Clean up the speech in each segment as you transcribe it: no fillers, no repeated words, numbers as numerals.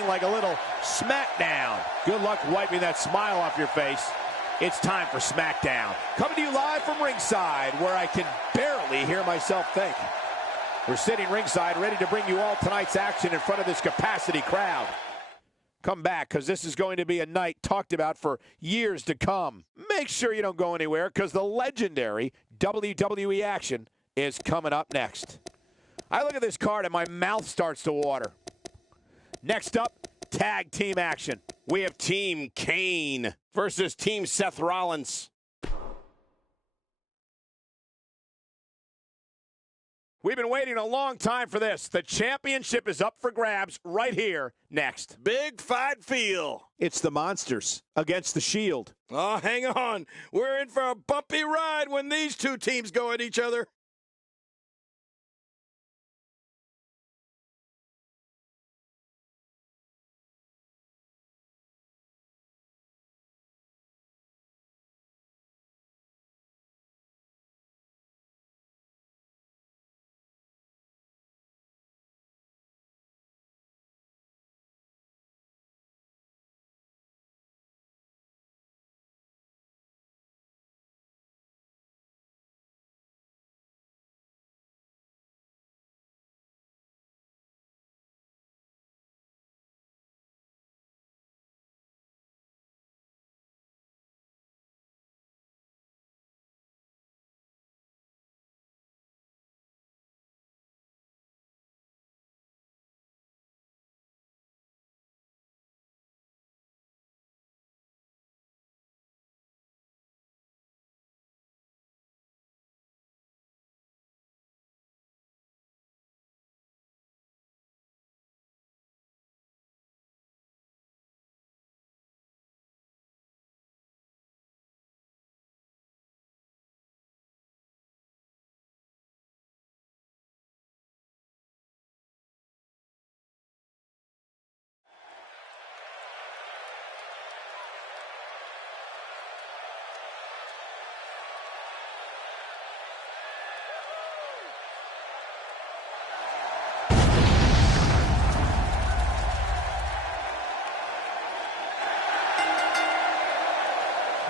something like a little Smackdown. Good luck wiping that smile off your face. It's time for Smackdown. Coming to you live from ringside, where I can barely hear myself think. We're sitting ringside, ready to bring you all tonight's action in front of this capacity crowd. Come back, because this is going to be a night talked about for years to come. Make sure you don't go anywhere, because the legendary WWE action is coming up next. I look at this card and my mouth starts to water. Next up, tag team action. We have Team Kane versus Team Seth Rollins. We've been waiting a long time for this. The championship is up for grabs right here next. Big fight feel. It's the Monsters against the Shield. Oh, hang on. We're in for a bumpy ride when these two teams go at each other.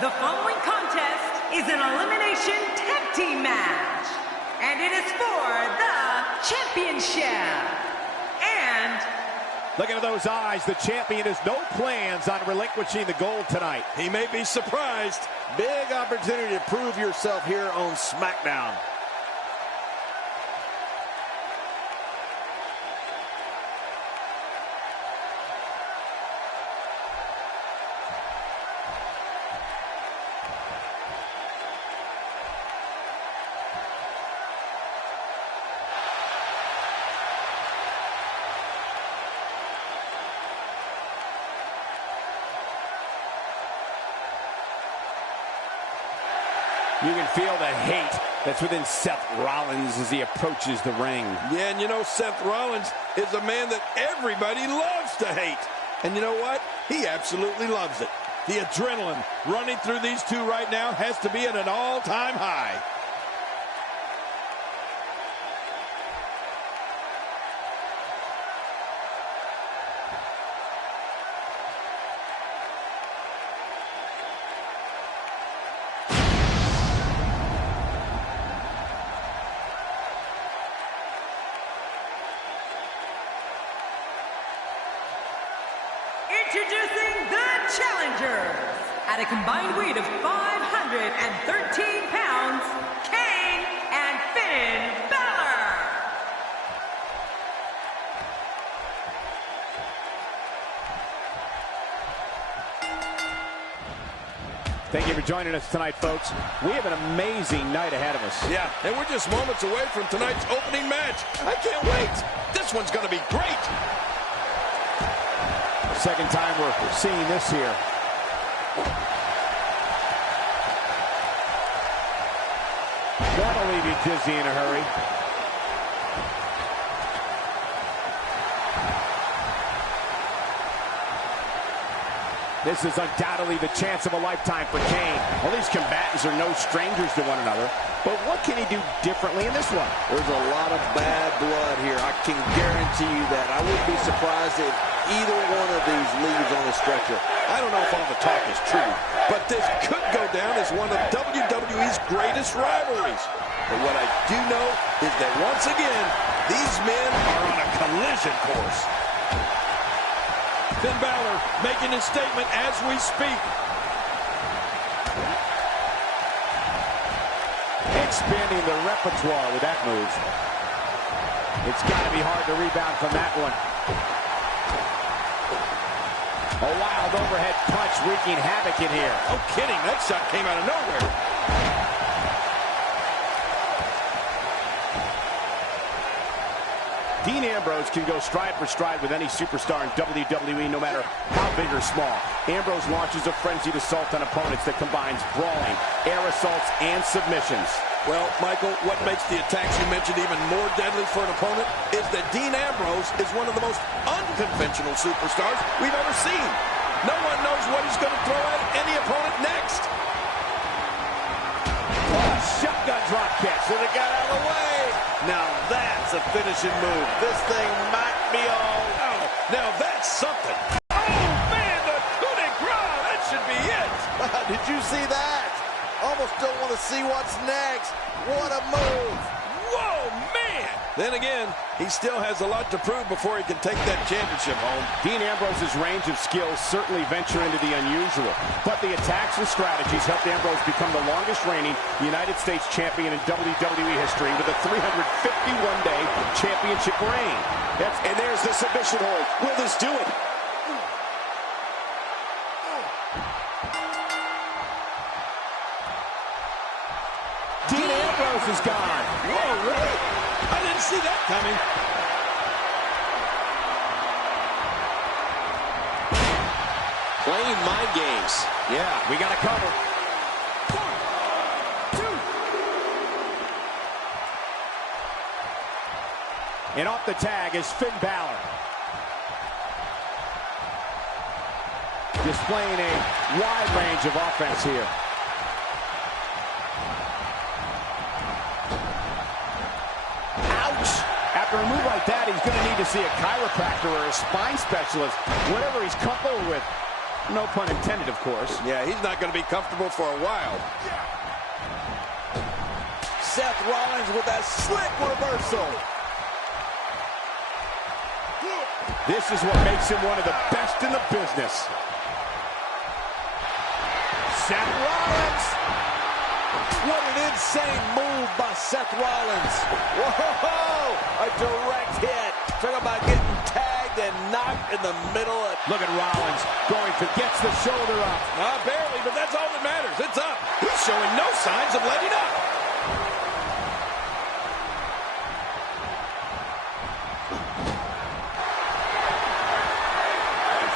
The following contest is an elimination tag team match, and it is for the championship. And looking at those eyes, the champion has no plans on relinquishing the gold tonight. He may be surprised. Big opportunity to prove yourself here on Smackdown. You can feel the hate that's within Seth Rollins as he approaches the ring. Yeah, and you know Seth Rollins is a man that everybody loves to hate. And you know what? He absolutely loves it. The adrenaline running through these two right now has to be at an all-time high. introducing the challengers. At a combined weight of 513 pounds, Kane and Finn Balor. Thank you for joining us tonight, folks. We have an amazing night ahead of us. Yeah, and we're just moments away from tonight's opening match. I can't wait. This one's going to be great. Second time we're seeing this here. That'll leave you dizzy in a hurry. This is undoubtedly the chance of a lifetime for Kane. Well, these combatants are no strangers to one another, but what can he do differently in this one? There's a lot of bad blood here. I can guarantee you that. I wouldn't be surprised if either one of these leaves on the stretcher. I don't know if all the talk is true, but this could go down as one of WWE's greatest rivalries. But what I do know is that once again, these men are on a collision course. Finn Balor making his statement as we speak. Expanding the repertoire with that move. It's got to be hard to rebound from that one. A wild overhead punch wreaking havoc in here. No kidding, that shot came out of nowhere. Dean Ambrose can go stride for stride with any superstar in WWE, no matter how big or small. Ambrose launches a frenzied assault on opponents that combines brawling, air assaults, and submissions. Well, Michael, what makes the attacks you mentioned even more deadly for an opponent is that Dean Ambrose is one of the most unconventional superstars we've ever seen. No one knows what he's going to throw at any opponent next. Oh, shotgun drop kick. So they got out of the way. Now that's a finishing move. This thing might be all. Oh, now that's something. Oh, man, the coup de grace. That should be it. Did you see that? Almost don't want to see what's next. What a move. Whoa, man. Then again, he still has a lot to prove before he can take that championship home. Dean Ambrose's range of skills certainly venture into the unusual, but the attacks and strategies helped Ambrose become the longest reigning United States champion in WWE history with a 351-day championship reign. And there's the submission hold. Will this do it? Dean Ambrose is gone. Whoa, really? I didn't see that coming. Playing mind games. Yeah, we got to cover. 1, 2. And off the tag is Finn Balor. Displaying a wide range of offense here. After a move like that, he's going to need to see a chiropractor or a spine specialist, whatever he's comfortable with. No pun intended, of course. Yeah, he's not going to be comfortable for a while. Seth Rollins with that slick reversal. This is what makes him one of the best in the business. Seth Rollins. What an insane move by Seth Rollins. Whoa, a direct hit. Talk about getting tagged and knocked in the middle. Look at Rollins going for gets the shoulder up. Barely, but that's all that matters. It's up. He's showing no signs of letting up.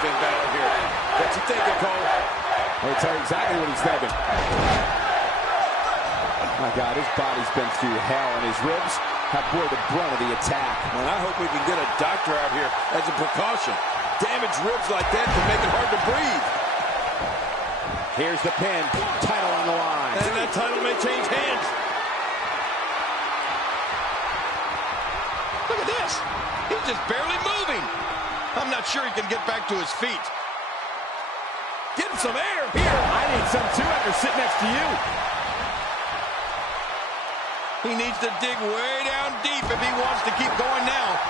Finn Balor here. What's he thinking, Cole? I'll tell you exactly what he's thinking. My God, his body's been through hell, and his ribs have bore the brunt of the attack. Well, I hope we can get a doctor out here as a precaution. Damaged ribs like that can make it hard to breathe. Here's the pin. Title on the line. And that title may change hands. Look at this. He's just barely moving. I'm not sure he can get back to his feet. Getting some air here. I need some too after sitting next to you. He needs to dig way down deep if he wants to keep going now.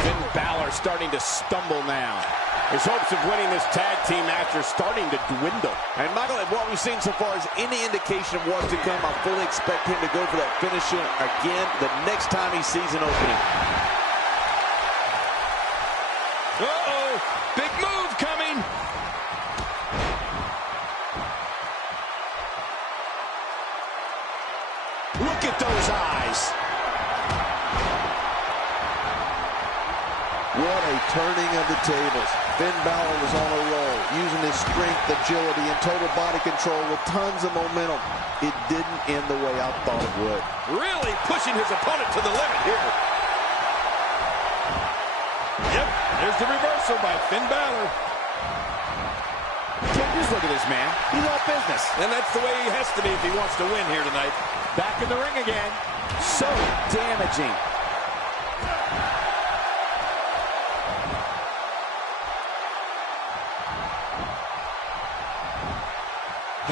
Finn Balor starting to stumble now. His hopes of winning this tag team match are starting to dwindle. And Michael, if what we've seen so far is any indication of what's to come, I fully expect him to go for that finisher again the next time he sees an opening. Uh-oh, big move coming. Look at those eyes. What a turning of the tables. Finn Balor was on a roll, using his strength, agility, and total body control with tons of momentum. It didn't end the way I thought it would. Really pushing his opponent to the limit here. Yep, there's the reversal by Finn Balor. Just look at this man. He's all business. And that's the way he has to be if he wants to win here tonight. Back in the ring again. So damaging.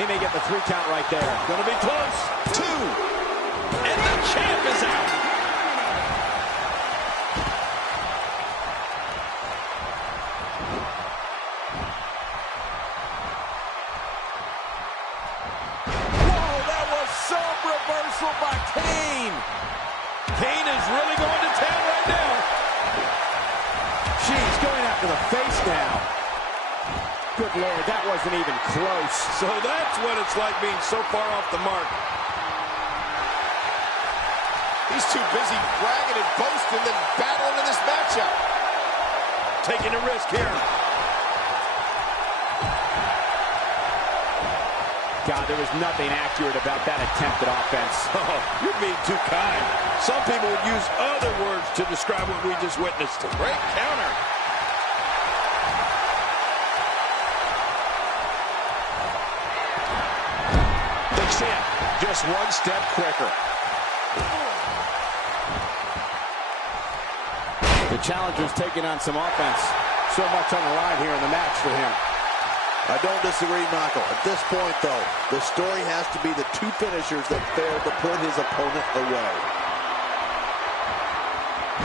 He may get the 3 count right there. Gonna be close. 2. And the champ is out. Whoa, that was some reversal by Kane. Kane is really going to town right now. She's going after the face now. Good Lord, that wasn't even close. So that's what it's like being so far off the mark. He's too busy bragging and boasting than battling in this matchup. Taking a risk here. God, there was nothing accurate about that attempted offense. Oh, you're being too kind. Some people would use other words to describe what we just witnessed. Great counter. The champ, just one step quicker. The challenger's taking on some offense. So much on the line here in the match for him. I don't disagree, Michael. At this point, though, the story has to be the 2 finishers that failed to put his opponent away.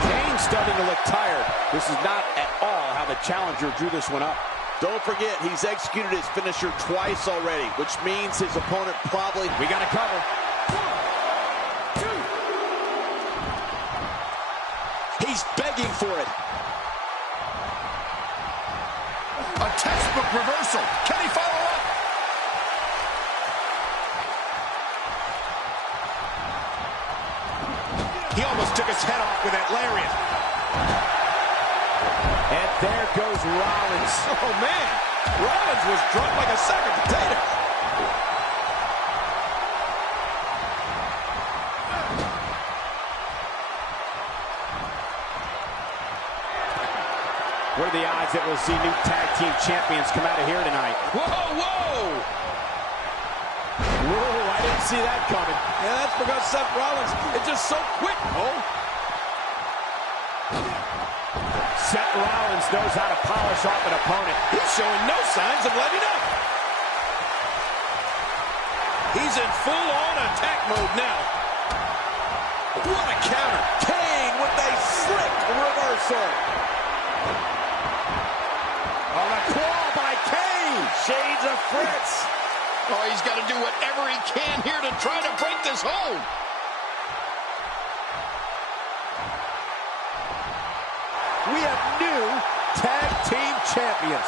Kane's starting to look tired. This is not at all how the challenger drew this one up. Don't forget, he's executed his finisher twice already, which means his opponent probably... We got to cover. 1, 2. He's begging for it. A textbook reversal. Can he follow up? He almost took his head off with that lariat. And there goes Rollins. Oh, man. Rollins was dropped like a sack of potatoes. What are the odds that we'll see new tag team champions come out of here tonight? Whoa, whoa! Whoa, I didn't see that coming. Yeah, that's because Seth Rollins is just so quick, oh. Seth Rollins knows how to polish off an opponent. He's showing no signs of letting up. He's in full-on attack mode now. What a counter. Kane with a slick reversal. On a claw by Kane. Shades of Fritz. Oh, he's got to do whatever he can here to try to break this hold. We have new tag team champions.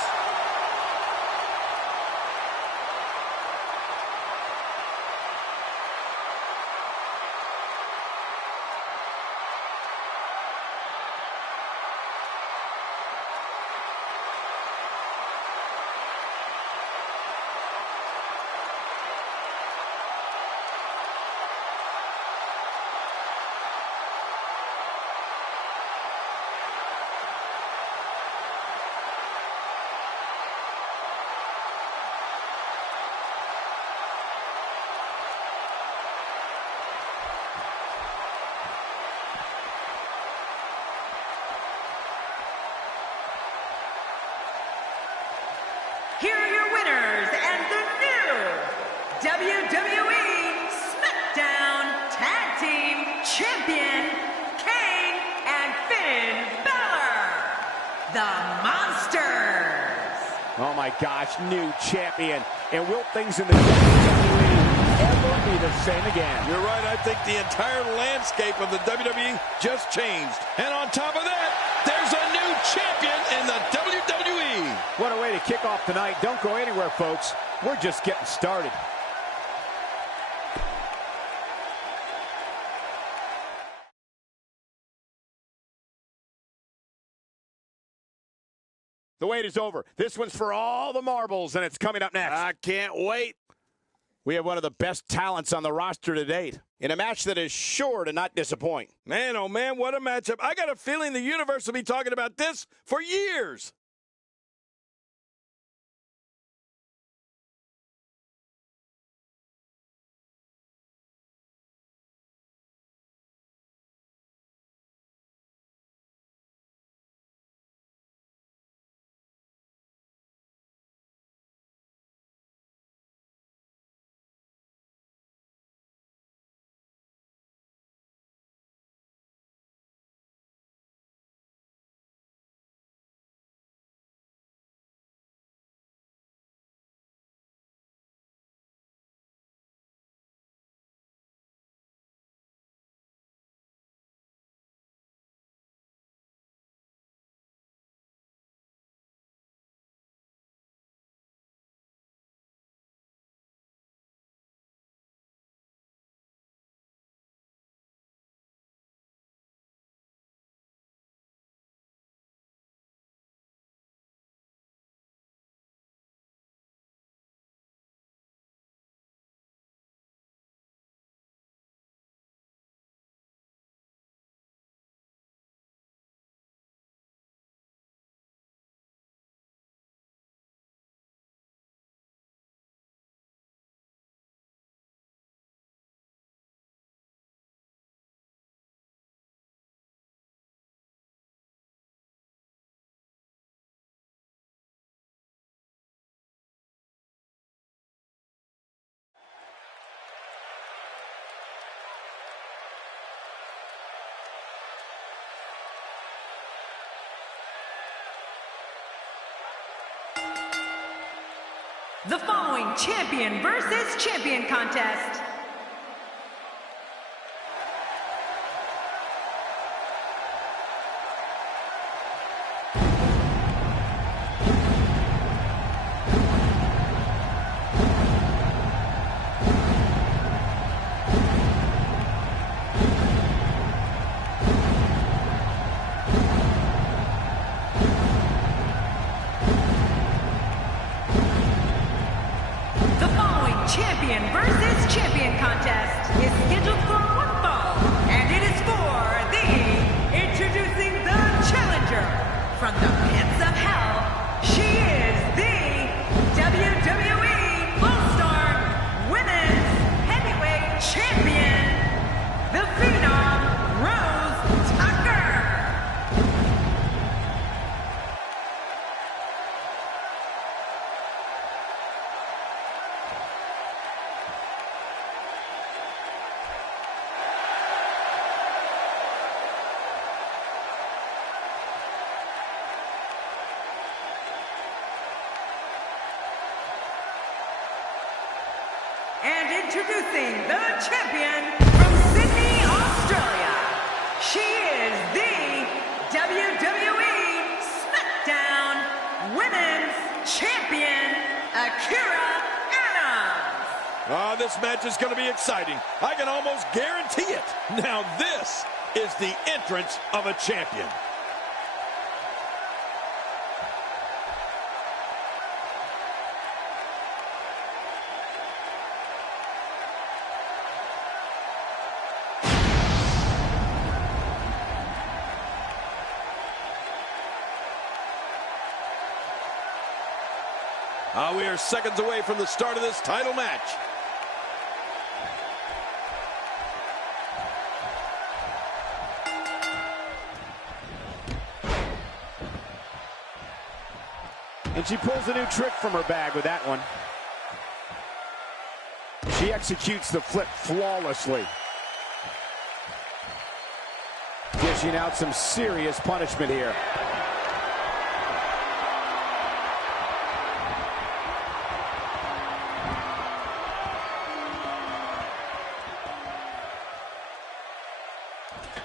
Here are your winners and the new WWE Smackdown Tag Team Champion, Kane and Finn Balor, the Monsters. Oh my gosh, new champion. And will things in the WWE ever be the same again? You're right, I think the entire landscape of the WWE just changed. And on top of that, there's a new champion in the WWE. What a way to kick off tonight. Don't go anywhere, folks. We're just getting started. The wait is over. This one's for all the marbles, and it's coming up next. I can't wait. We have one of the best talents on the roster to date in a match that is sure to not disappoint. Man, oh man, what a matchup. I got a feeling the universe will be talking about this for years. The following champion versus champion contest champion versus champion contest is scheduled for one fall, and it is for the introducing the challenger from the pits of hell. She is the WWE All-Star Women's Heavyweight Champion, the Phenom Rose Tucker. And introducing the champion from Sydney, Australia, she is the WWE Smackdown Women's Champion, Akira Adams. Oh, this match is going to be exciting. I can almost guarantee it. Now this is the entrance of a champion. We are seconds away from the start of this title match. And she pulls a new trick from her bag with that one. She executes the flip flawlessly, dishing out some serious punishment here.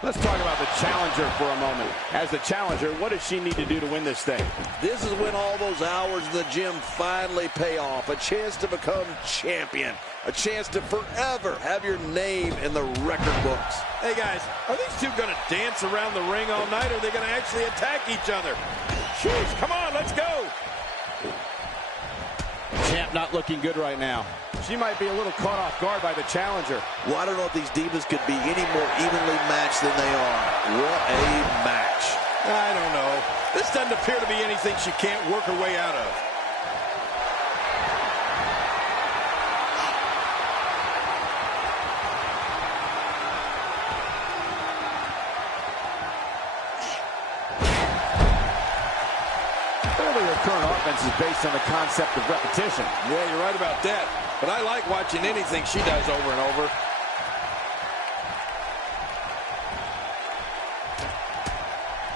Let's talk about the challenger for a moment. As the challenger, what does she need to do to win this thing? This is when all those hours in the gym finally pay off. A chance to become champion. A chance to forever have your name in the record books. Hey guys, are these two going to dance around the ring all night, or are they going to actually attack each other? Jeez, come on, let's go. Champ not looking good right now. She might be a little caught off guard by the challenger. Well, I don't know if these divas could be any more evenly matched than they are. What a match. I don't know. This doesn't appear to be anything she can't work her way out of. Clearly her current offense is based on the concept of repetition. Yeah, you're right about that. But I like watching anything she does over and over.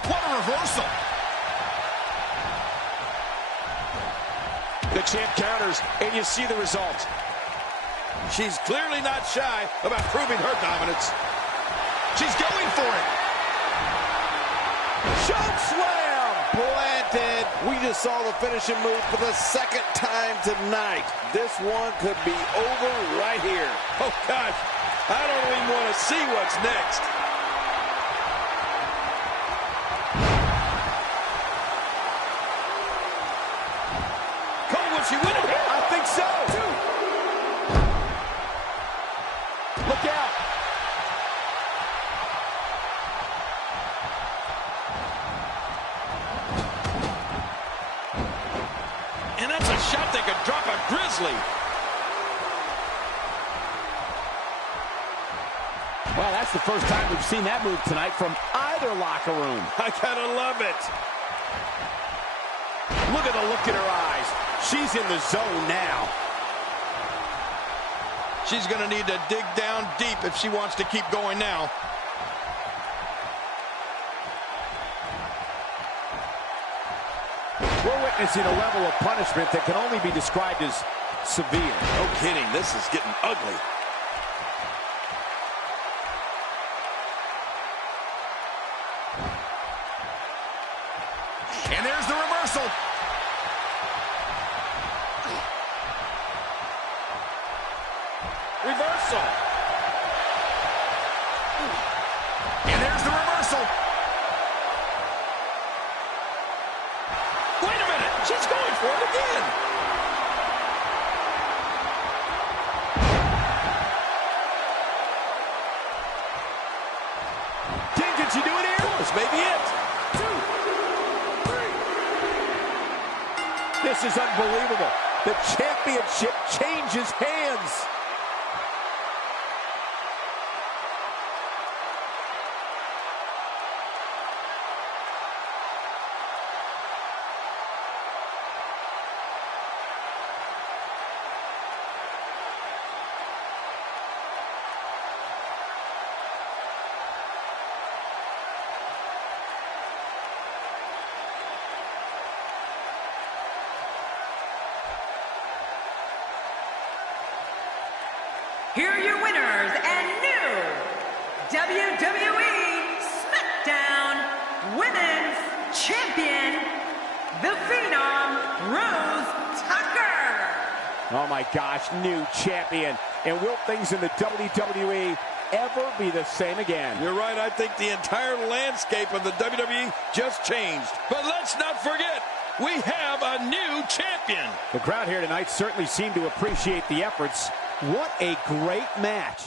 What a reversal. The champ counters, and you see the result. She's clearly not shy about proving her dominance. She's going for it. Choke slam! Planted. We just saw the finishing move for the second time tonight. This one could be over right here. Oh, gosh. I don't even want to see what's next. Cole, will she win it? I think so. Look out. And that's a shot that could drop a grizzly. Well, that's the first time we've seen that move tonight from either locker room. I gotta love it. Look at the look in her eyes. She's in the zone now. She's gonna need to dig down deep if she wants to keep going now. We're witnessing a level of punishment that can only be described as severe. No kidding, this is getting ugly. And there's the reversal. Reversal. And there's the reversal. Wait a minute, she's going for it again. Can she do it here? This may be it. 2, 3. This is unbelievable. The championship changes hands. Here are your winners and new WWE SmackDown Women's Champion, the Phenom, Rose Tucker. Oh my gosh, new champion. And will things in the WWE ever be the same again? You're right, I think the entire landscape of the WWE just changed. But let's not forget, we have a new champion. The crowd here tonight certainly seemed to appreciate the efforts. What a great match.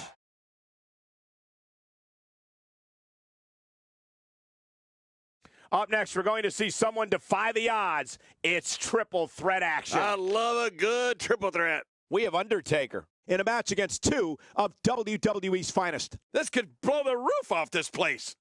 Up next, we're going to see someone defy the odds. It's triple threat action. I love a good triple threat. We have Undertaker in a match against two of WWE's finest. This could blow the roof off this place.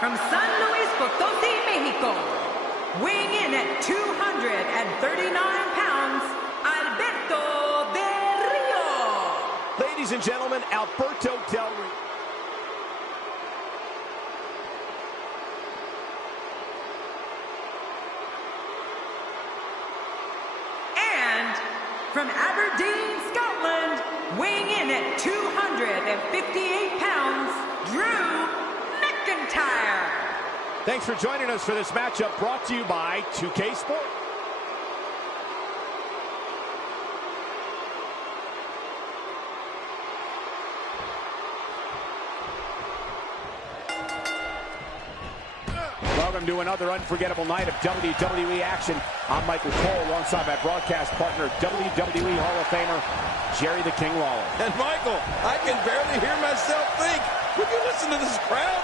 From San Luis Potosí, Mexico, weighing in at 239 pounds, Alberto Del Rio. Ladies and gentlemen, Alberto Del Rio. And from Aberdeen, Scotland, weighing in at 258 pounds, Drew McIntyre. Thanks for joining us for this matchup brought to you by 2K Sport. Welcome to another unforgettable night of WWE action. I'm Michael Cole alongside my broadcast partner, WWE Hall of Famer, Jerry the King Lawler. And Michael, I can barely hear myself think. Would you listen to this crowd?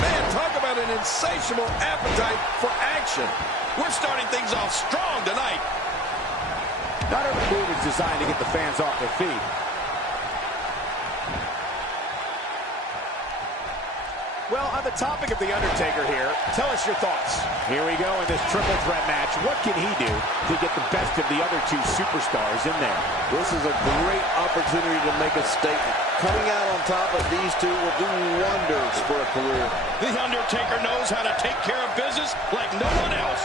Man, talk about an insatiable appetite for action. We're starting things off strong tonight. Not every move is designed to get the fans off their feet. Well, on the topic of The Undertaker here, tell us your thoughts. Here we go in this triple threat match. What can he do to get the best of the other two superstars in there? This is a great opportunity to make a statement. Coming out on top of these two will do wonders for a career. The Undertaker knows how to take care of business like no one else.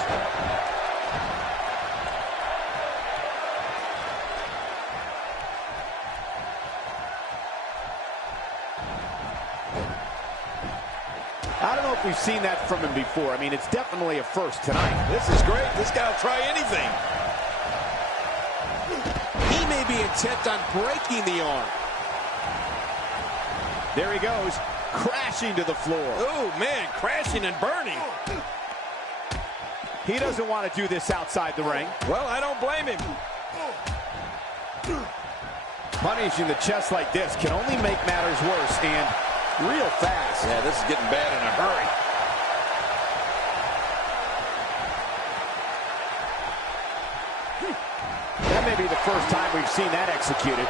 I don't know if we've seen that from him before. I mean, it's definitely a first tonight. This is great. This guy will try anything. He may be intent on breaking the arm. There he goes, crashing to the floor. Oh, man, crashing and burning. He doesn't want to do this outside the ring. Well, I don't blame him. Punishing the chest like this can only make matters worse, and real fast. Yeah, this is getting bad in a hurry. That may be the first time we've seen that executed.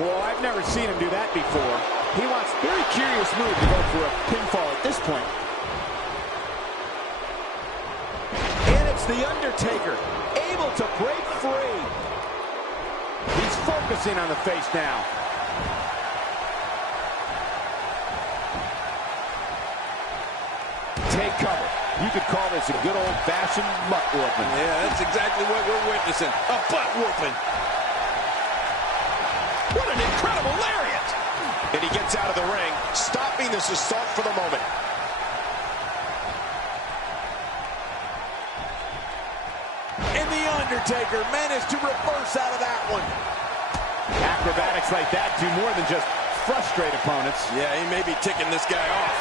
Whoa, I've never seen him do that before. He wants a very curious move to go for a pinfall at this point. And it's The Undertaker, able to break free. He's focusing on the face now. Take cover. You could call this a good old-fashioned butt whooping. Yeah, that's exactly what we're witnessing. A butt whooping. What an incredible lariat. And he gets out of the ring, stopping this assault for the moment. And The Undertaker managed to reverse out of that one. Acrobatics like that do more than just frustrate opponents. Yeah, he may be ticking this guy off.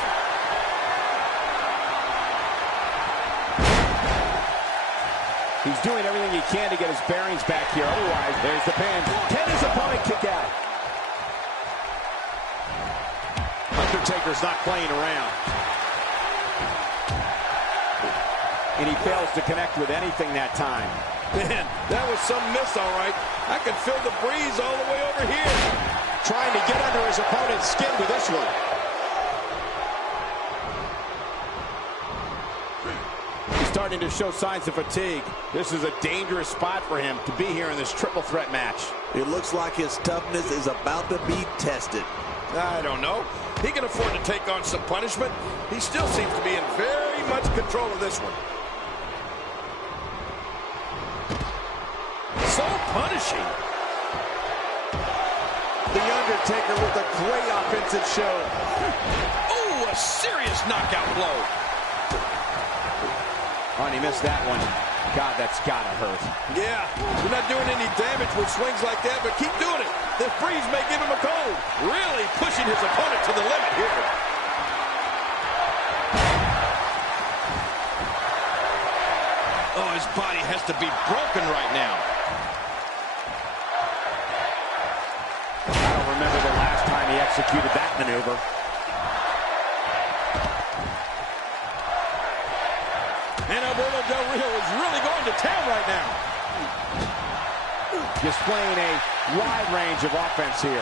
He's doing everything he can to get his bearings back here. Otherwise, there's the pin. Can his opponent kick out? Undertaker's not playing around. And he fails to connect with anything that time. Man, that was some miss, all right. I can feel the breeze all the way over here. Trying to get under his opponent's skin with this one. Starting to show signs of fatigue. This is a dangerous spot for him to be here in this triple threat match. It looks like his toughness is about to be tested. I don't know. He can afford to take on some punishment. He still seems to be in very much control of this one. So punishing. The Undertaker with a great offensive show. Oh, a serious knockout blow. Oh, and he missed that one. God, that's gotta hurt. Yeah, you're not doing any damage with swings like that, but keep doing it. The breeze may give him a cold. Really pushing his opponent to the limit here. Oh, his body has to be broken right now. I don't remember the last time he executed that maneuver. And Alberto Del Rio is really going to town right now. Displaying a wide range of offense here.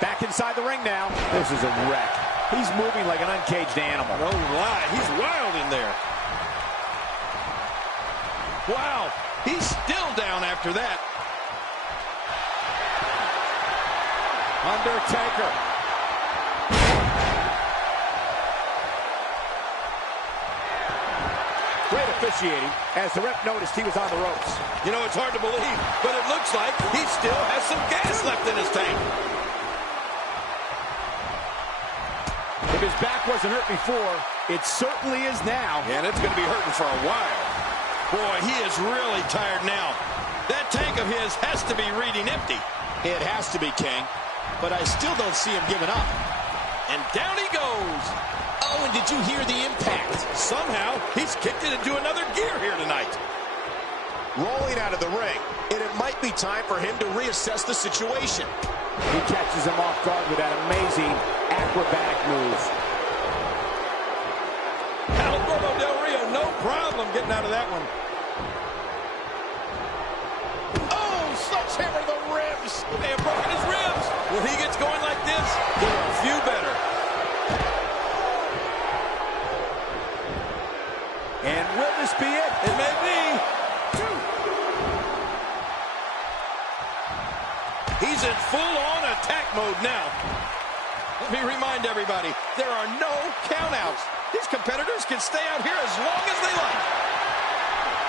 Back inside the ring now. This is a wreck. He's moving like an uncaged animal. No lie, he's wild in there. Wow, he's still down after that. Undertaker. Great officiating as the ref noticed he was on the ropes. You know, it's hard to believe, but it looks like he still has some gas left in his tank. If his back wasn't hurt before, it certainly is now. And it's going to be hurting for a while. Boy, he is really tired now. That tank of his has to be reading empty. It has to be, King. But I still don't see him giving up. And down he goes. Oh, and did you hear the impact? Somehow, he's kicked it into another gear here tonight. Rolling out of the ring, and it might be time for him to reassess the situation. He catches him off guard with that amazing acrobatic move. Alberto Del Rio, no problem getting out of that one. Oh, sledgehammer to the ribs. He may have broken his ribs. When he gets going like this, there are a few better. And will this be it? It may be. He's in full-on attack mode now. Let me remind everybody, there are no countouts. These competitors can stay out here as long as they like.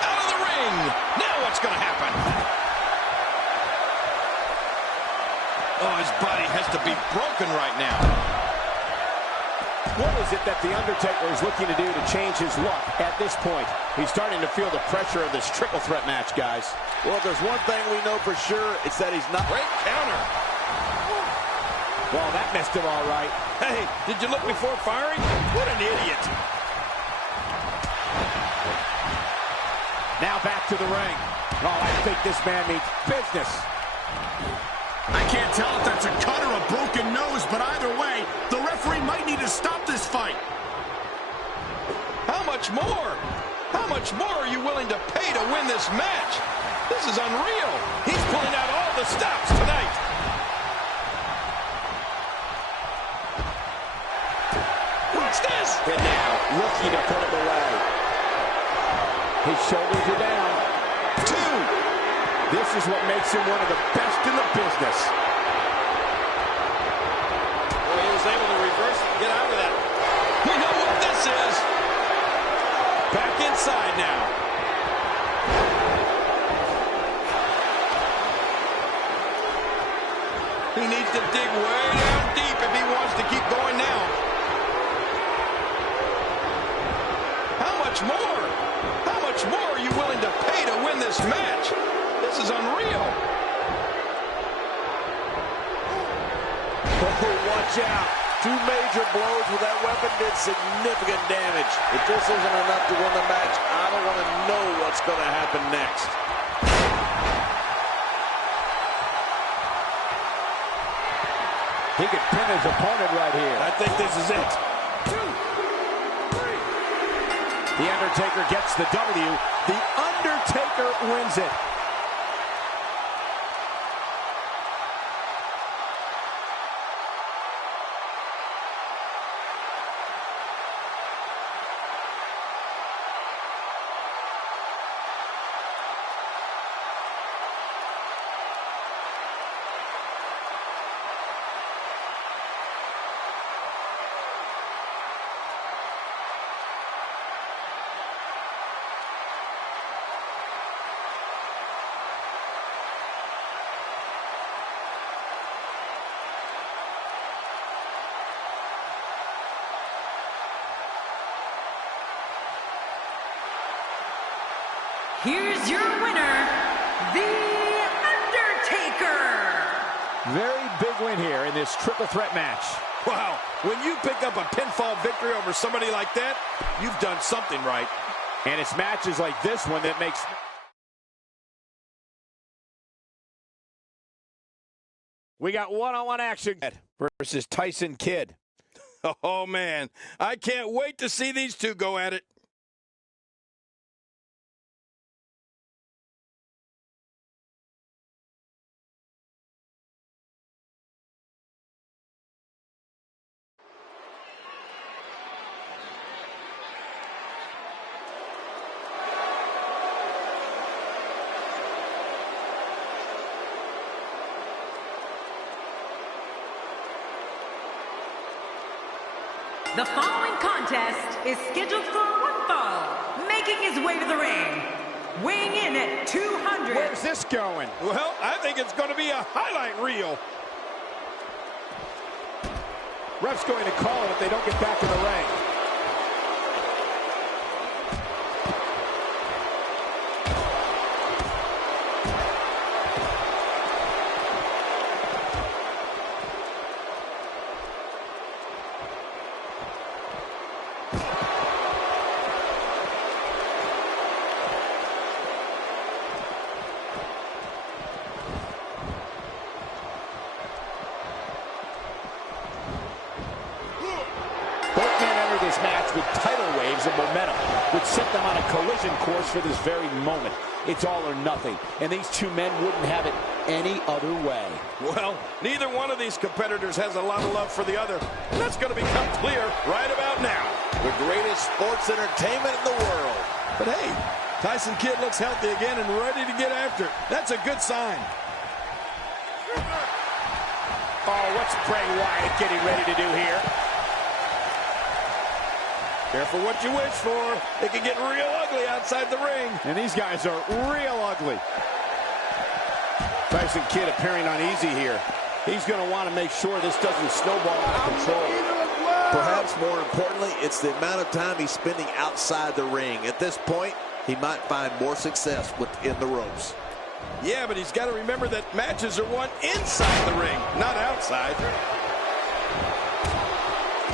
Out of the ring. Now what's going to happen? Oh, his body has to be broken right now. What is it that The Undertaker is looking to do to change his luck at this point? He's starting to feel the pressure of this triple threat match, guys. Well, if there's one thing we know for sure, it's that he's not... Great counter. Well, that missed him all right. Hey, did you look before firing? What an idiot. Now back to the ring. Oh, I think this man means business. I can't tell if that's a cut or a broken nose, but either way, the referee might need to stop this fight. How much more? How much more are you willing to pay to win this match? This is unreal. He's pulling out all the stops tonight. Watch this. And now, looking to put him away. His shoulders are down. 2. This is what makes him one of the best in the business. Well, he was able to reverse and get out of that. We know what this is. Back inside now. He needs to dig way down deep if he wants to keep going now. How much more? How much more are you willing to pay to win this match? This is unreal. Oh, watch out. 2 major blows with that weapon did significant damage. If this isn't enough to win the match, I don't want to know what's going to happen next. He could pin his opponent right here. I think this is it. 2, 3. The Undertaker gets the W. The Undertaker wins it. Here's your winner, The Undertaker. Very big win here in this triple threat match. Wow, when you pick up a pinfall victory over somebody like that, you've done something right. And it's matches like this one that makes... We got one-on-one action Versus Tyson Kidd. Oh, man, I can't wait to see these two go at it. The following contest is scheduled for one fall. Making his way to the ring, weighing in at 200. Where's this going? Well, I think it's going to be a highlight reel. Ref's going to call it if they don't get back in the ring. this match with tidal waves of momentum, which set them on a collision course for this very moment. It's all or nothing, and these two men wouldn't have it any other way. Well, neither one of these competitors has a lot of love for the other, and that's going to become clear right about now. The greatest sports entertainment in the world. But hey, Tyson Kidd looks healthy again and ready to get after it. That's a good sign. Oh, what's Bray Wyatt getting ready to do here? Careful what you wish for. It can get real ugly outside the ring. And these guys are real ugly. Tyson Kidd appearing uneasy here. He's going to want to make sure this doesn't snowball out of control. Perhaps more importantly, it's the amount of time he's spending outside the ring. At this point, he might find more success within the ropes. Yeah, but he's got to remember that matches are won inside the ring, not outside.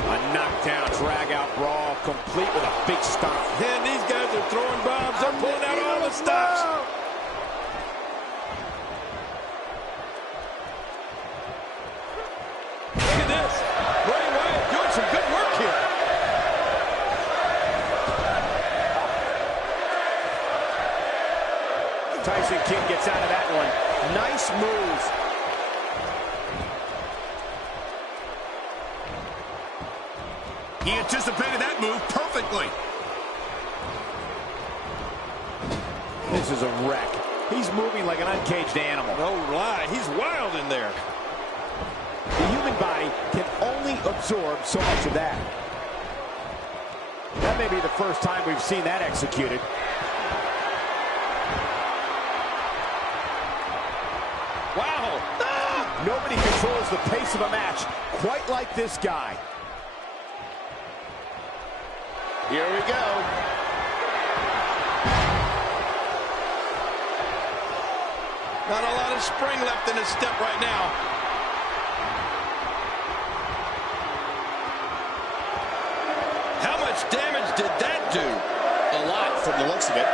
A knockdown, drag-out brawl, complete with a big stomp. And these guys are throwing bombs. They're pulling out all the stops. Look at this. Bray Wyatt doing some good work here. Tyson Kidd gets out of that one. Nice move. He anticipated that move perfectly. This is a wreck. He's moving like an uncaged animal. No lie. He's wild in there. The human body can only absorb so much of that. That may be the first time we've seen that executed. Wow. Ah! Nobody controls the pace of a match quite like this guy. Here we go. Not a lot of spring left in his step right now. How much damage did that do? A lot from the looks of it.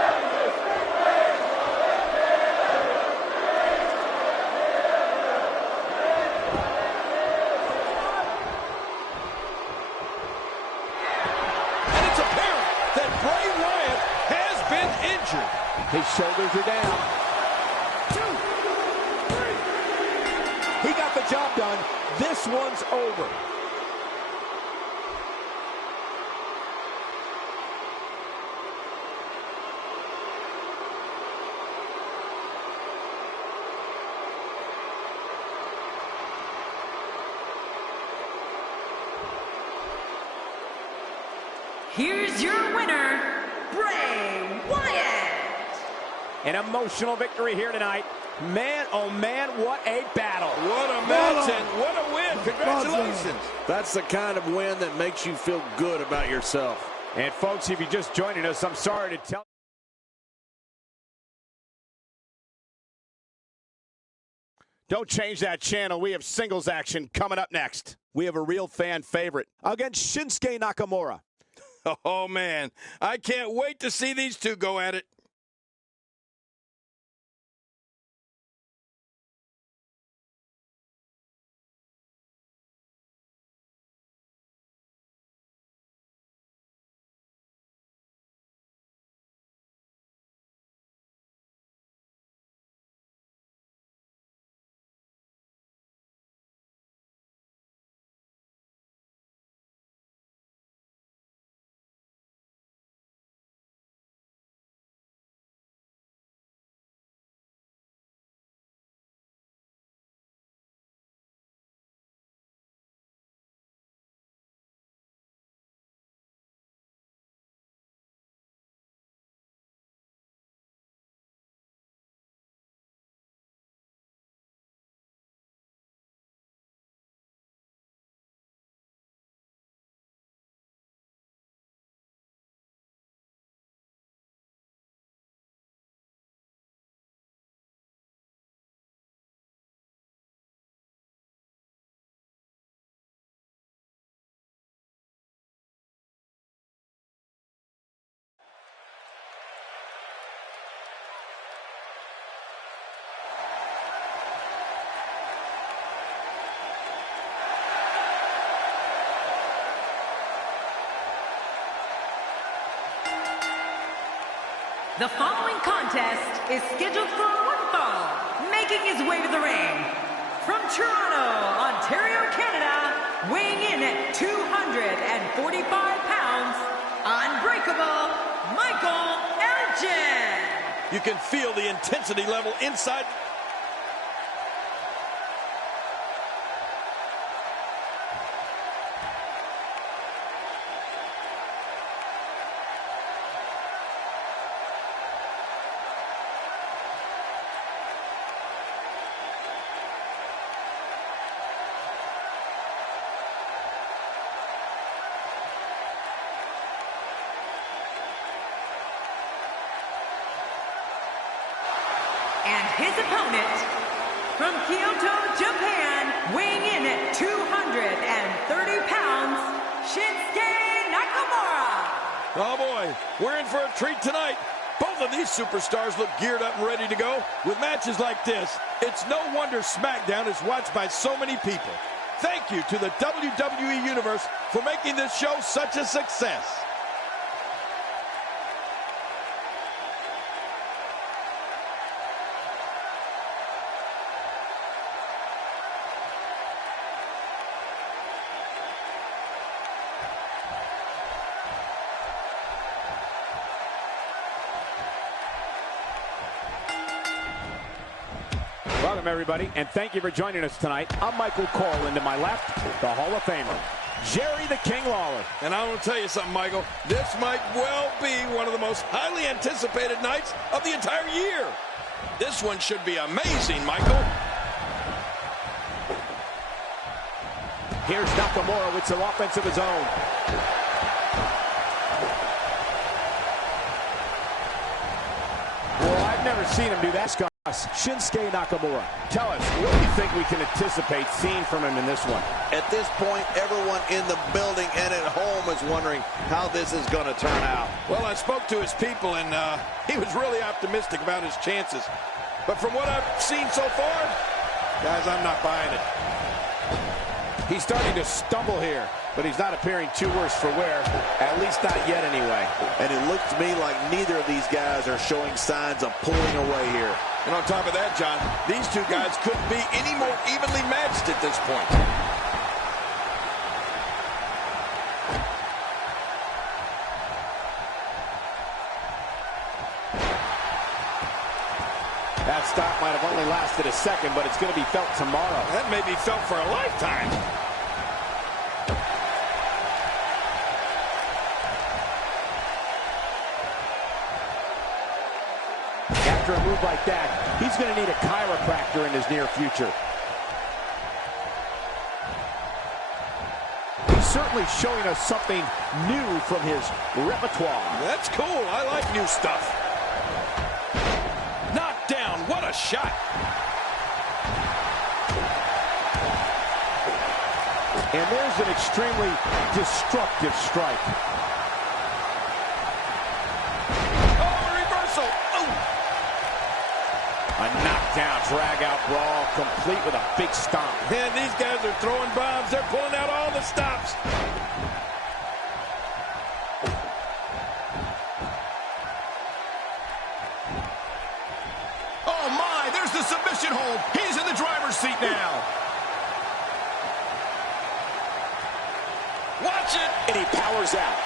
And it's apparent that Bray Wyatt has been injured. His shoulders are down. 2, 3. He got the job done. This one's over. Here's your winner, Bray Wyatt. An emotional victory here tonight. Man, oh man, what a battle. What a match and what a win. Congratulations. That's the kind of win that makes you feel good about yourself. And folks, if you're just joining us, I'm sorry to tell Don't change that channel. We have singles action coming up next. We have a real fan favorite against Shinsuke Nakamura. Oh, man. I can't wait to see these two go at it. The following contest is scheduled for one fall. Making his way to the ring from Toronto, Ontario, Canada, weighing in at 245 pounds, Unbreakable Michael Elgin. You can feel the intensity level inside. And his opponent, from Kyoto, Japan, weighing in at 230 pounds, Shinsuke Nakamura. Oh boy, we're in for a treat tonight. Both of these superstars look geared up and ready to go. With matches like this, it's no wonder Smackdown is watched by so many people. Thank you to the WWE Universe for making this show such a success. Welcome, everybody, and thank you for joining us tonight. I'm Michael Cole, and to my left, the Hall of Famer, Jerry the King Lawler. And I want to tell you something, Michael. This might well be one of the most highly anticipated nights of the entire year. This one should be amazing, Michael. Here's Nakamura with some offense of his own. Well, I've never seen him do that. Shinsuke Nakamura, tell us, what do you think we can anticipate seeing from him in this one? At this point, everyone in the building and at home is wondering how this is going to turn out. Well, I spoke to his people, and he was really optimistic about his chances. But from what I've seen so far, guys, I'm not buying it. He's starting to stumble here, but he's not appearing too worse for wear, at least not yet anyway. And it looks to me like neither of these guys are showing signs of pulling away here. And on top of that, John, these two guys couldn't be any more evenly matched at this point. That stop might have only lasted a second, but it's going to be felt tomorrow. That may be felt for a lifetime. After a move like that, he's going to need a chiropractor in his near future. He's certainly showing us something new from his repertoire. That's cool. I like new stuff. Knocked down. What a shot. And there's an extremely destructive strike. A knockdown, drag-out brawl, complete with a big stomp. Man, these guys are throwing bombs. They're pulling out all the stops. Oh, my, there's the submission hold. He's in the driver's seat now. Watch it. And he powers out.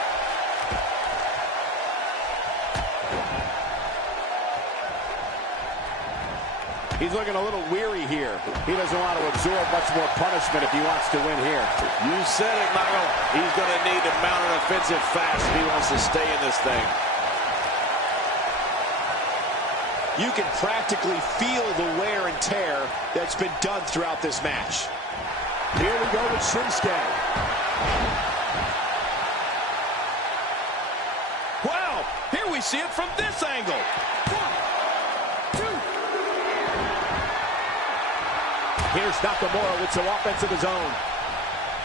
He's looking a little weary here. He doesn't want to absorb much more punishment if he wants to win here. You said it, Michael. He's going to need to mount an offensive fast if he wants to stay in this thing. You can practically feel the wear and tear that's been done throughout this match. Here we go with Shinsuke. Wow, here we see it from this angle. Here's Nakamura with some offense of his own.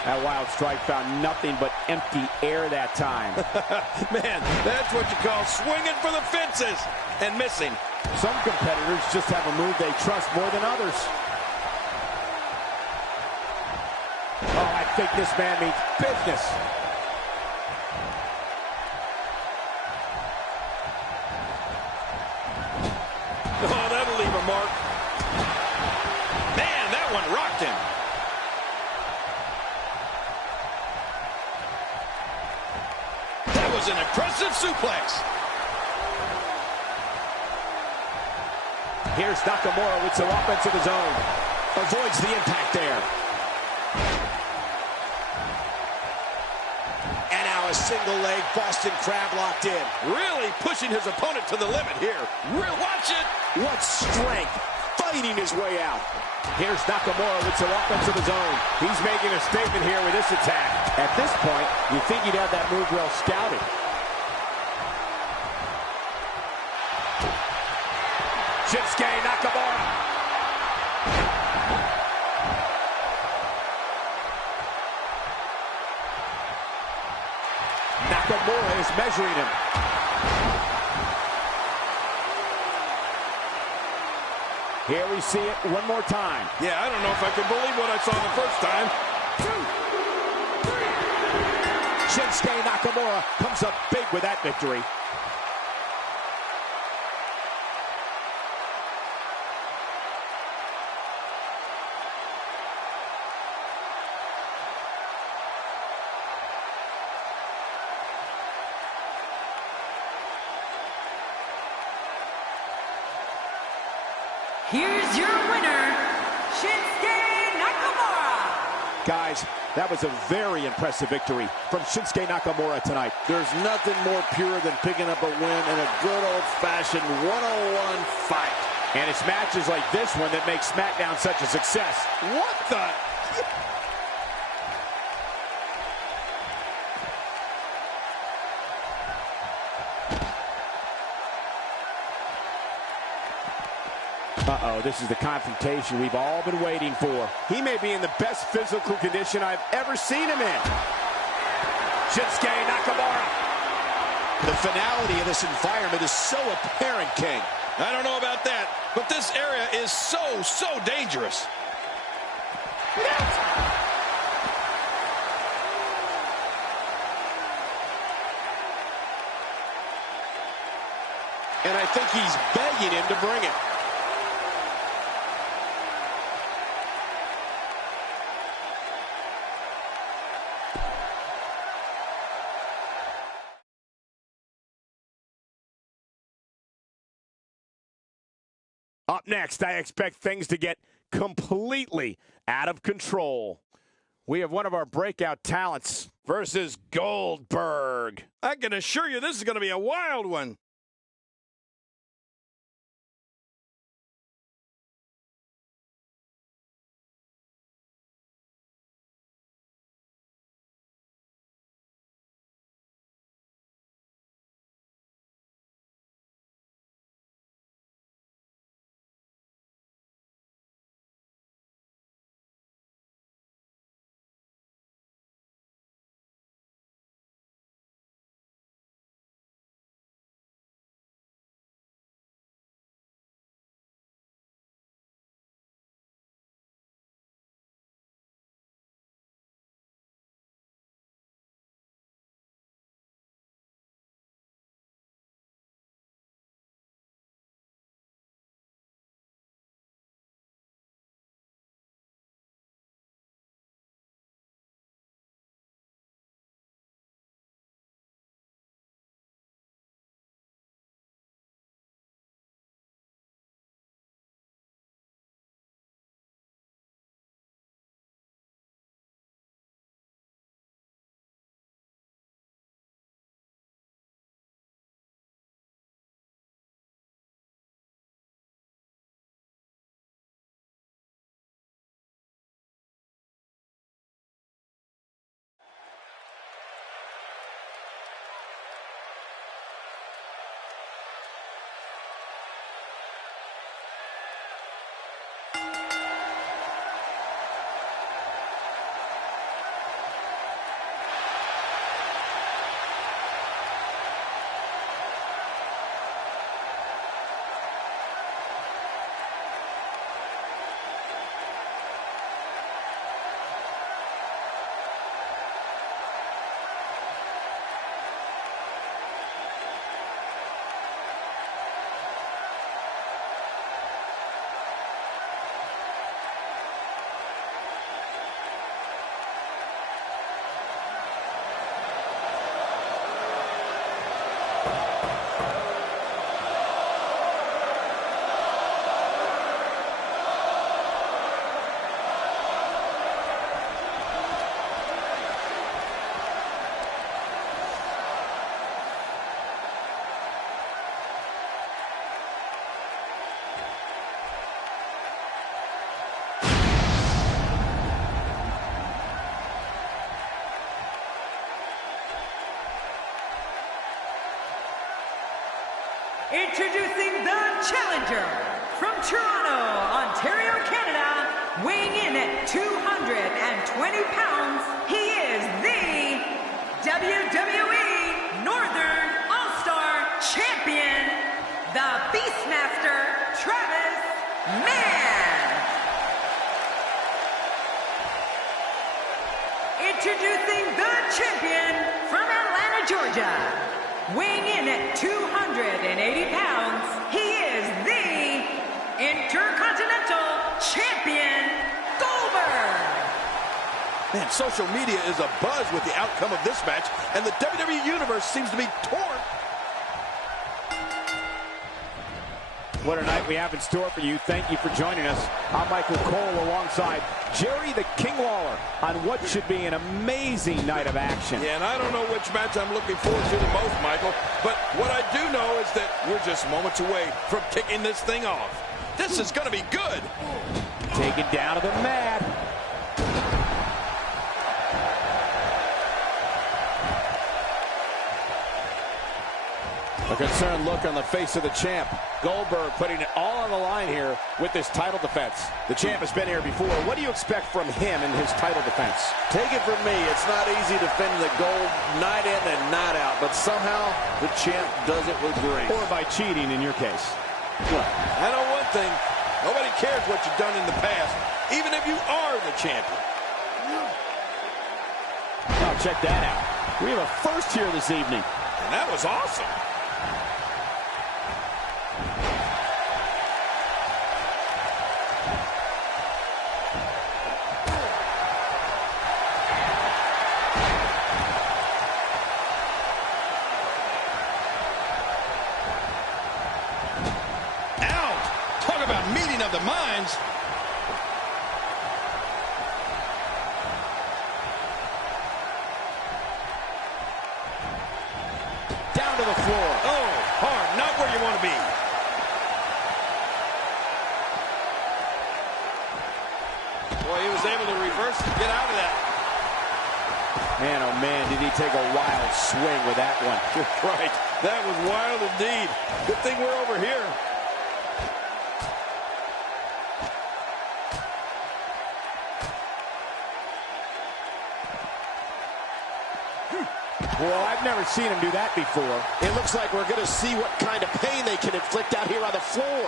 That wild strike found nothing but empty air that time. Man, that's what you call swinging for the fences and missing. Some competitors just have a move they trust more than others. Oh, I think this man means business. was an impressive suplex. Here's Nakamura with some offense of his own. Avoids the impact there. And now a single leg Boston Crab locked in. Really pushing his opponent to the limit here. Watch it. What strength. Fighting his way out. Here's Nakamura with some offense of his own. He's making a statement here with this attack. At this point, you think he'd have that move well scouted. Shinsuke Nakamura. Nakamura is measuring him. Here we see it one more time. Yeah, I don't know if I can believe what I saw the first time. 2, 3. Shinsuke Nakamura comes up big with that victory. Here's your winner, Shinsuke Nakamura. Guys, that was a very impressive victory from Shinsuke Nakamura tonight. There's nothing more pure than picking up a win in a good old-fashioned one-on-one fight. And it's matches like this one that make Smackdown such a success. What the? Uh-oh, this is the confrontation we've all been waiting for. He may be in the best physical condition I've ever seen him in. Shinsuke Nakamura. The finality of this environment is so apparent, King. I don't know about that, but this area is so dangerous. And I think he's begging him to bring it. Up next, I expect things to get completely out of control. We have one of our breakout talents versus Goldberg. I can assure you this is going to be a wild one. Introducing the challenger from Toronto, Ontario, Canada, weighing in at 220 pounds, he is the WWE Northern All-Star Champion, the Beastmaster, Travis Mann. Introducing the champion from Atlanta, Georgia, weighing in at 280 pounds, he is the Intercontinental Champion, Goldberg. Man, social media is abuzz with the outcome of this match, and the WWE Universe seems to be torn. What a night we have in store for you. Thank you for joining us. I'm Michael Cole alongside Jerry the King Lawler on what should be an amazing night of action. Yeah, and I don't know which match I'm looking forward to the most, Michael, but what I do know is that we're just moments away from kicking this thing off. This is going to be good. Taken down to the mat. A concerned look on the face of the champ. Goldberg putting it all on the line here with this title defense. The champ has been here before. What do you expect from him in his title defense? Take it from me, it's not easy defending the gold night in and night out, but somehow the champ does it with grace. Or by cheating in your case. Well, I know one thing. Nobody cares what you've done in the past, even if you are the champion. Now check that out. We have a first here this evening. And that was awesome. Meeting of the minds. Down to the floor. Oh, hard, not where you want to be. Boy, he was able to reverse and get out of that. Man, oh man, did he take a wild swing with that one. You're right. That was wild indeed. Good thing we're over here. Well, I've never seen him do that before. It looks like we're going to see what kind of pain they can inflict out here on the floor.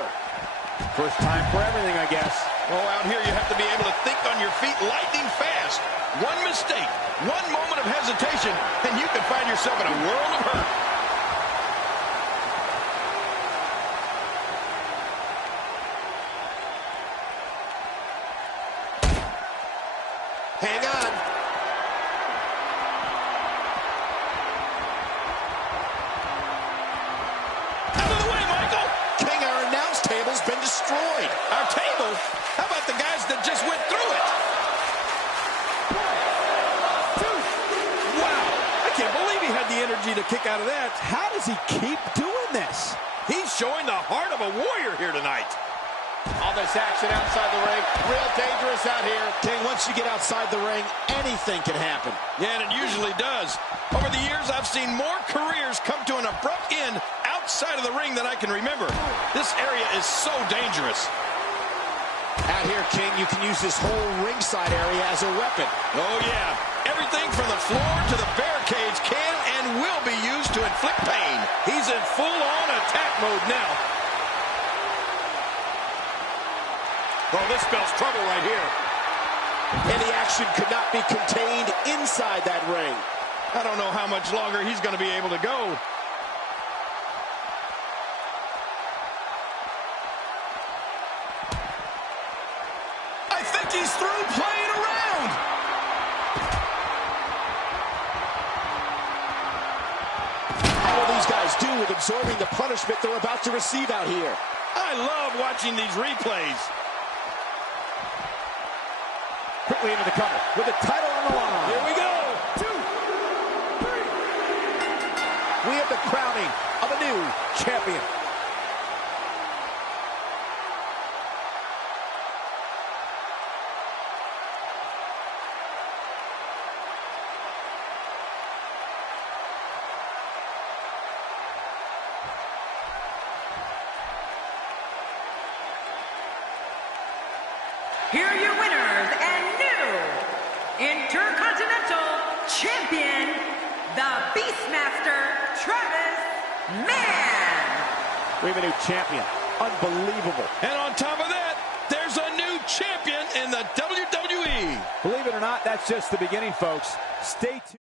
First time for everything, I guess. Oh, out here you have to be able to think on your feet lightning fast. One mistake, one moment of hesitation, and you can find yourself in a world of hurt. Hang on. Been destroyed. Our table? How about the guys that just went through it? 1, 2. Wow. I can't believe he had the energy to kick out of that. How does he keep doing this? He's showing the heart of a warrior here tonight. All this action outside the ring. Real dangerous out here. King, once you get outside the ring, anything can happen. Yeah, and it usually does. Over the years, I've seen more careers come to an abrupt end outside of the ring than I can remember. This area is so dangerous. Out here, King, you can use this whole ringside area as a weapon. Oh, yeah. Everything from the floor to the barricades can and will be used to inflict pain. He's in full-on attack mode now. Oh, this spells trouble right here. Any action could not be contained inside that ring. I don't know how much longer he's going to be able to go. I think he's through playing around. How will these guys do with absorbing the punishment they're about to receive out here? I love watching these replays. Quickly into the cover with the title on the line. Here we go. 2, 3. We have the crowning of a new champion. here are your winners and new Intercontinental Champion, the Beastmaster, Travis Mann. We have a new champion. Unbelievable. And on top of that, there's a new champion in the WWE. Believe it or not, that's just the beginning, folks. Stay tuned.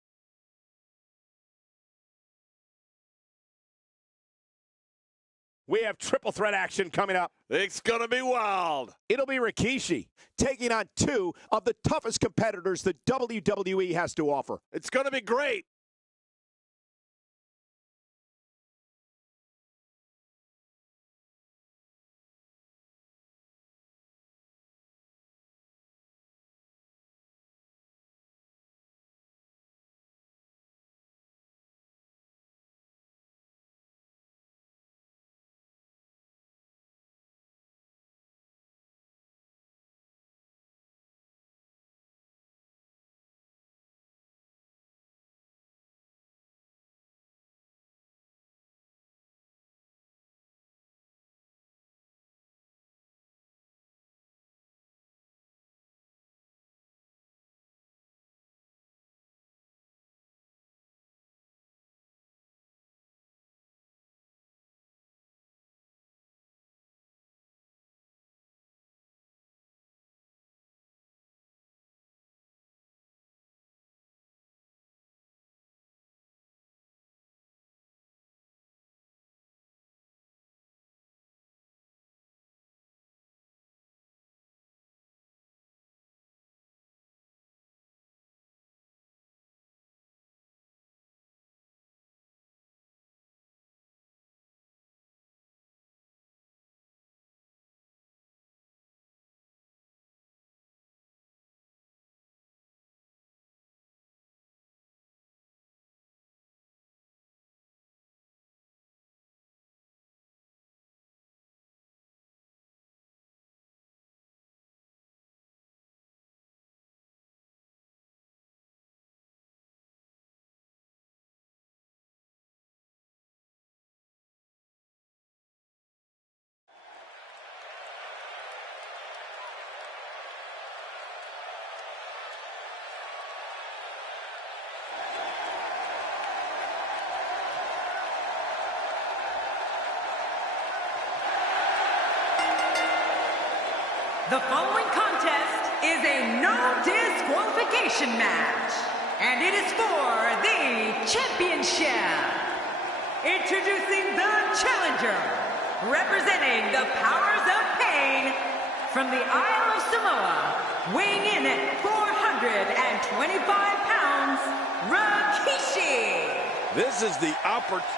We have triple threat action coming up. It's going to be wild. It'll be Rikishi taking on two of the toughest competitors the WWE has to offer. It's going to be great. The following contest is a no disqualification match, and it is for the championship. Introducing the challenger, representing the powers of pain from the Isle of Samoa, weighing in at 425 pounds, Rikishi. This is the opportunity.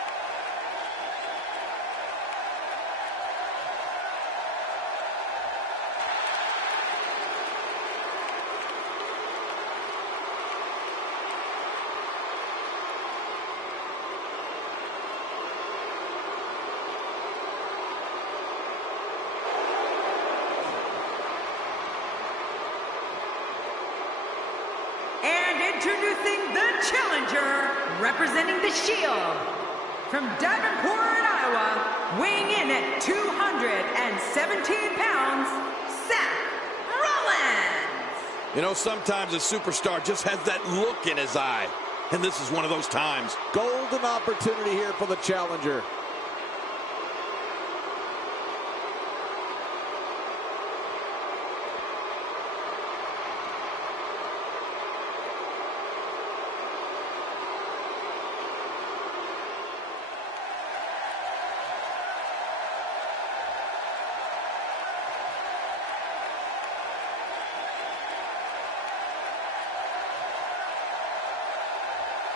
Introducing the challenger, representing the Shield, from Davenport, Iowa, weighing in at 217 pounds, Seth Rollins. You know, sometimes a superstar just has that look in his eye, and this is one of those times. Golden opportunity here for the challenger.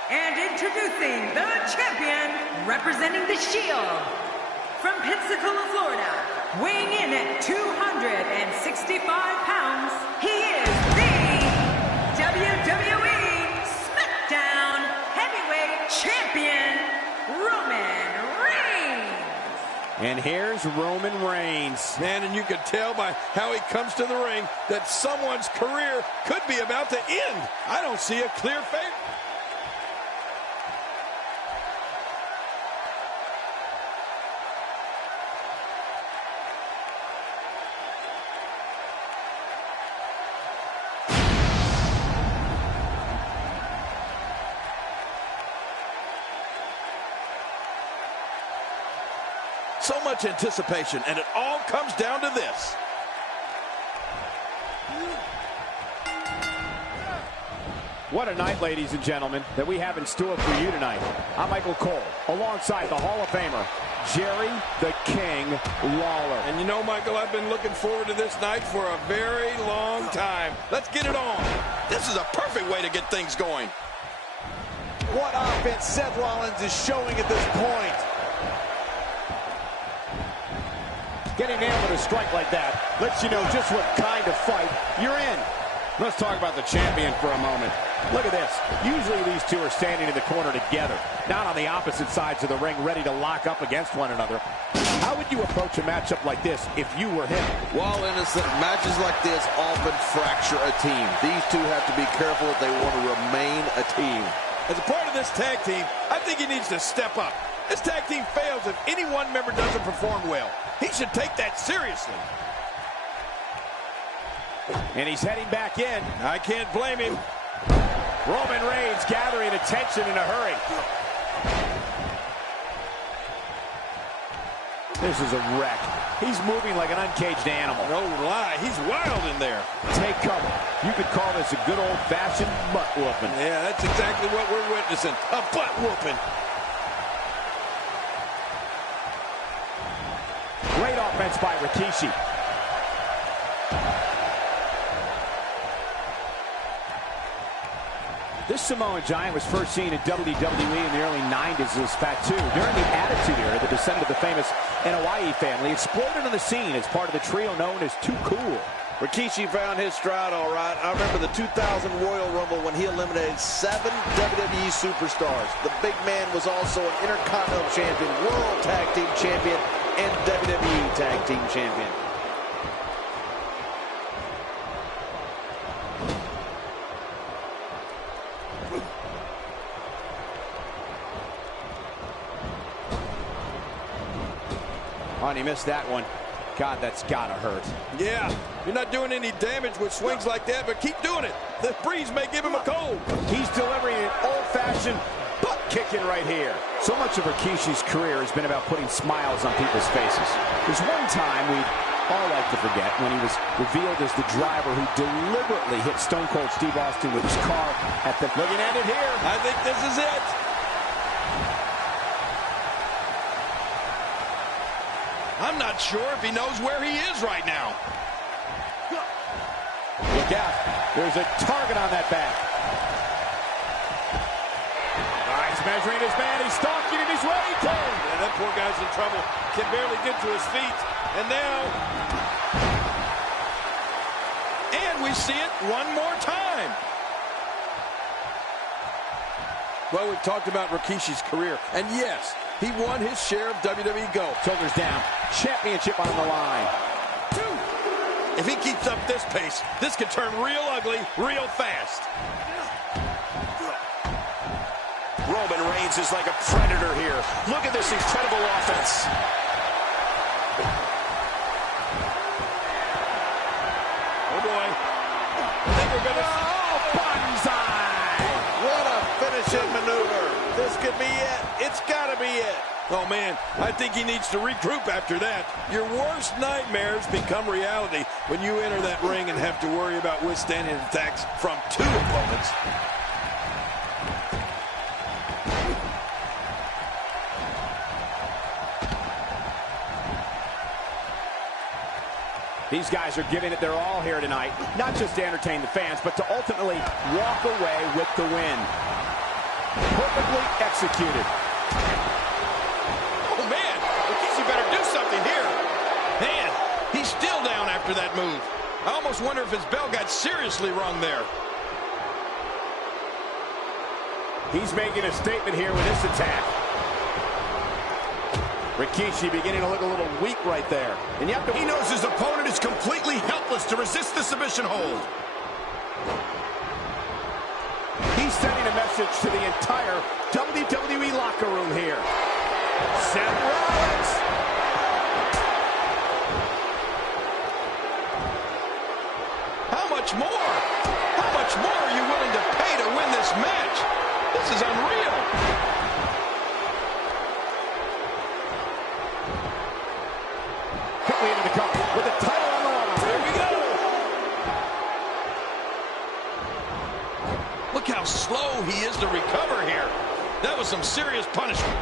And introducing the champion, representing the Shield, from Pensacola, Florida, weighing in at 265 pounds, he is the WWE Smackdown Heavyweight Champion, Roman Reigns. And here's Roman Reigns. Man, and you can tell by how he comes to the ring that someone's career could be about to end. I don't see a clear favorite. So much anticipation, and it all comes down to this. What a night, ladies and gentlemen, that we have in store for you tonight. I'm Michael Cole, alongside the Hall of Famer, Jerry the King Lawler. And you know, Michael, I've been looking forward to this night for a very long time. Let's get it on. This is a perfect way to get things going. What offense Seth Rollins is showing at this point. Getting able to strike like that lets you know just what kind of fight you're in. Let's talk about the champion for a moment. Look at this. Usually these two are standing in the corner together, not on the opposite sides of the ring, ready to lock up against one another. How would you approach a matchup like this if you were him? While innocent, matches like this often fracture a team. These two have to be careful if they want to remain a team. As a part of this tag team, I think he needs to step up. This tag team fails if any one member doesn't perform well. He should take that seriously. And he's heading back in. I can't blame him. Roman Reigns gathering attention in a hurry. This is a wreck. He's moving like an uncaged animal. No lie, he's wild in there. Take cover. You could call this a good old-fashioned butt whooping. Yeah, that's exactly what we're witnessing. A butt whooping. Great offense by Rikishi. This Samoan Giant was first seen in WWE in the early 90s as Fatu. During the Attitude Era, the descendant of the famous NOIE family exploded on the scene as part of the trio known as Too Cool. Rikishi found his stride all right. I remember the 2000 Royal Rumble when he eliminated 7 WWE superstars. The big man was also an Intercontinental Champion, World Tag Team Champion, and WWE Tag Team Champion. Oh, and he missed that one. God, that's gotta hurt. Yeah, you're not doing any damage with swings like that, but keep doing it. The breeze may give him a cold. He's delivering an old-fashioned butt kicking right here. So much of Rikishi's career has been about putting smiles on people's faces. There's one time we'd all like to forget when he was revealed as the driver who deliberately hit Stone Cold Steve Austin with his car at the... Looking at it here. I think this is it. I'm not sure if he knows where he is right now. Look out. There's a target on that back. He's measuring his man. He's stalking him. He's ready to. Yeah, that poor guy's in trouble. Can barely get to his feet. And now... And we see it one more time. Well, we've talked about Rikishi's career. And yes, he won his share of WWE Gold. Shoulders down. Championship on the line. If he keeps up this pace, this could turn real ugly real fast. Roman Reigns is like a predator here. Look at this incredible offense. Oh, boy. I think we're going to... Oh, banzai! What a finishing maneuver. This could be it. It's got to be it. Oh, man, I think he needs to regroup after that. Your worst nightmares become reality when you enter that ring and have to worry about withstanding attacks from 2 opponents. These guys are giving it their all here tonight, not just to entertain the fans, but to ultimately walk away with the win. Perfectly executed. Oh, man, Rikishi better do something here. Man, he's still down after that move. I almost wonder if his bell got seriously wrong there. He's making a statement here with this attack. Rikishi beginning to look a little weak right there. And yet he knows his opponent is completely helpless to resist the submission hold. He's sending a message to the entire WWE locker room here. Seth Rollins. How much more? How much more are you willing to pay to win this match? This is unreal. quickly into the cover with the title on the line. Here we go. Look how slow he is to recover here. That was some serious punishment.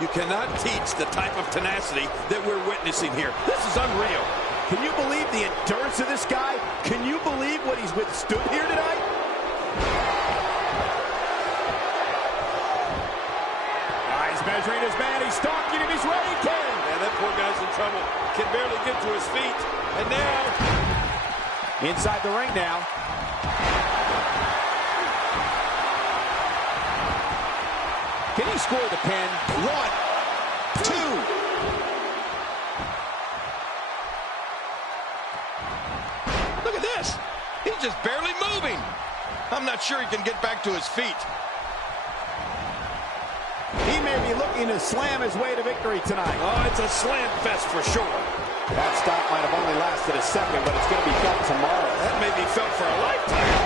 You cannot teach the type of tenacity that we're witnessing here. This is unreal. Can you believe the endurance of this guy? Can you believe what he's withstood here tonight? He's measuring his man. He's stalking him. He's ready, Ken. Man, that poor guy's in trouble. Can barely get to his feet. And now... inside the ring now. Can he score the pin? 1, 2. Look at this. He's just barely moving. I'm not sure he can get back to his feet. He may be looking to slam his way to victory tonight. Oh, it's a slam fest for sure. That stop might have only lasted a second, but it's going to be felt tomorrow. That may be felt for a lifetime.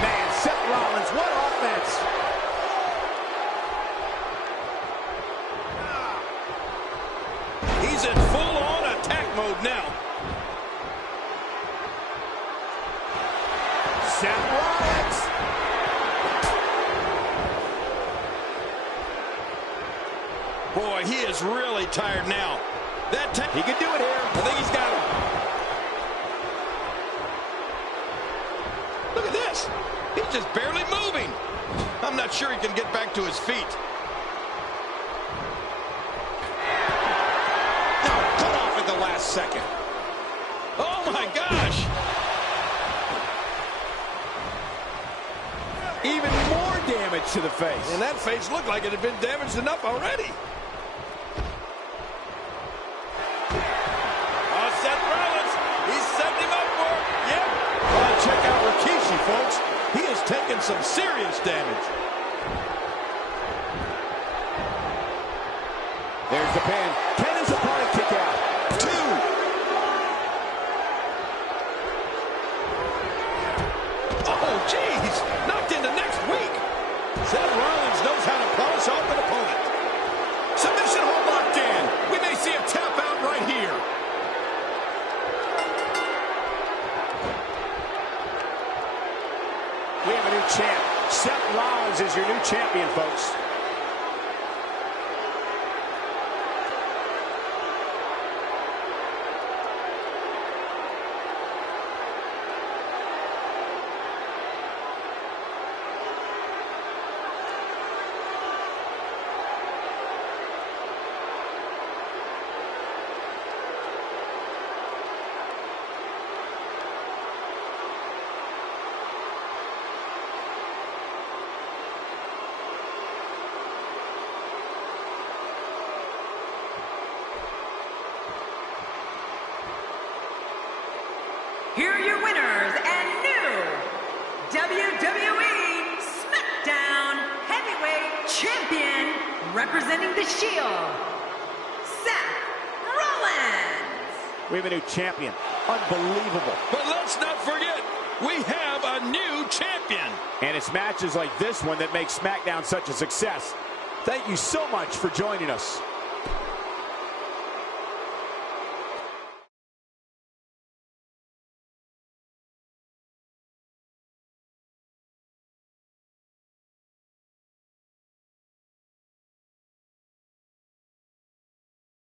Man, Seth Rollins, what offense. He's in full-on attack mode now. Seth Rollins. Boy, he is really tired now. He can do it here. I think he's got it. Look at this. He's just barely moving. I'm not sure he can get back to his feet. No, cut off at the last second. Oh, my gosh. Even more damage to the face. And that face looked like it had been damaged enough already. Oh, Seth Rollins. He's setting him up for it. Yep. Oh, check out Rikishi, folks. He has taken some serious damage. There's the pin. Can his opponent kick out? 2. Oh, geez. Knocked into next week. Seth Rollins knows how to polish off an opponent. Submission hold locked in. We may see a tap out right here. We have a new champ. Seth Rollins is your new champion, folks. Here are your winners and new WWE Smackdown Heavyweight Champion, representing the Shield, Seth Rollins. We have a new champion. Unbelievable. But let's not forget, we have a new champion. And it's matches like this one that make SmackDown such a success. Thank you so much for joining us.